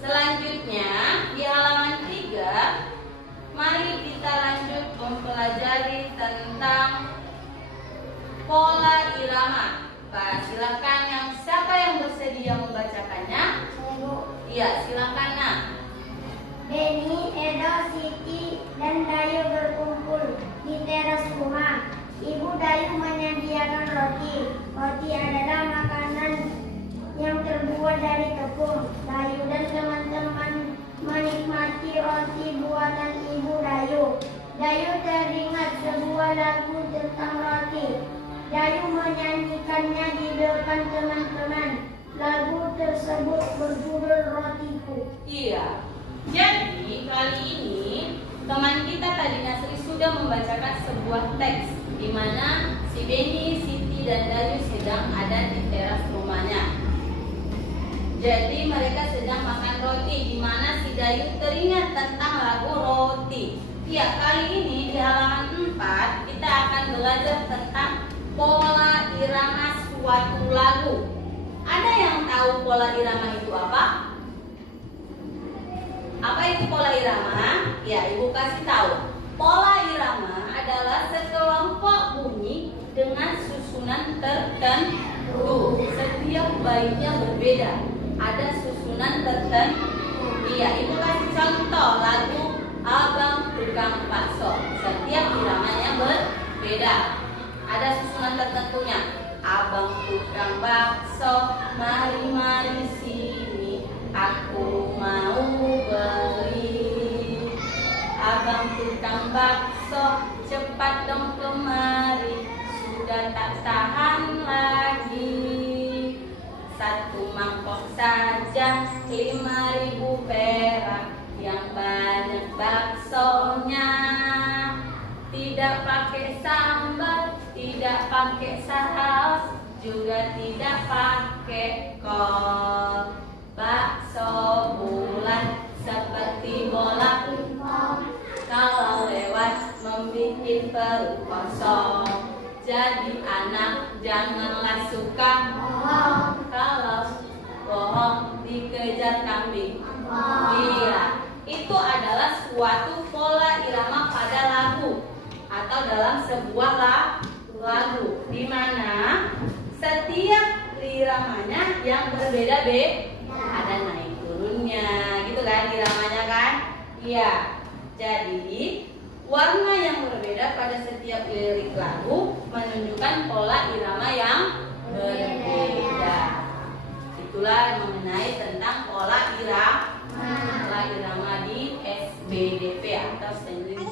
Selanjutnya di halaman 3, mari kita lanjut mempelajari tentang pola irama. Silakan siapa yang bersedia membacakannya? Iya, silakan Nak. Beni, Edo, Siti, dan Dayu berkumpul di teras rumah. Ibu Dayu menyediakan roti. Roti adalah makanan yang terbuat dari tepung. Dayu dan teman-teman menikmati roti buatan Ibu Dayu. Dayu teringat sebuah lagu tentang roti. Dayu menyanyikannya di depan teman-teman. Lagu tersebut berjudul Rotiku. Iya. Jadi kali ini teman kita tadi Nasri sudah membacakan sebuah teks di mana si Beni, Siti, dan Dayu sedang ada di teras rumahnya. Jadi mereka sedang makan roti di mana si Dayu teringat tentang lagu roti. Ya, kali ini di halaman 4 kita akan belajar tentang pola irama suatu lagu. Ada yang tahu pola irama itu apa? Apa itu pola irama? Ya, Ibu kasih tahu. Pola irama adalah sekelompok bunyi dengan susunan tertentu. Setiap baitnya berbeda. Ada susunan tertentu. Iya, Ibu kasih contoh lagu Abang Tukang Bakso. Setiap iramanya berbeda. Ada susunan tertentunya. Abang tukang bakso, mari sini, aku mau beli. Abang tukang bakso, cepat dong kemari, sudah tak tahan lagi. Satu mangkok saja 5.000 perak, yang banyak baksonya. Tidak pakai sambal, tidak pakai saus, juga tidak pakai kol. Bakso bulat seperti bola, kalau lewat membikin perut kosong. Jadi anak janganlah suka kalau bohong dikejar kambing. Iya, itu adalah suatu pola irama pada lagu atau dalam sebuah lagu, di mana setiap iramanya yang berbeda-beda, ada naik turunnya, gitu kan iramanya kan? Iya. Jadi warna yang berbeda pada setiap lirik lagu menunjukkan pola irama yang berbeda. Itulah mengenai tentang pola irama di SBDP atau Stanley.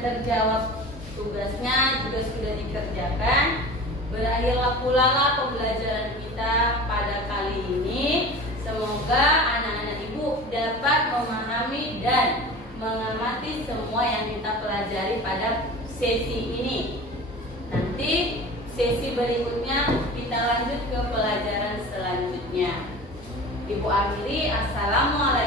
terjawab tugasnya, juga sudah dikerjakan, berakhirlah pula pembelajaran kita pada kali ini. Semoga anak-anak ibu dapat memahami dan mengamati semua yang kita pelajari pada sesi ini. Nanti sesi berikutnya kita lanjut ke pelajaran selanjutnya. Ibu akhiri, assalamualaikum.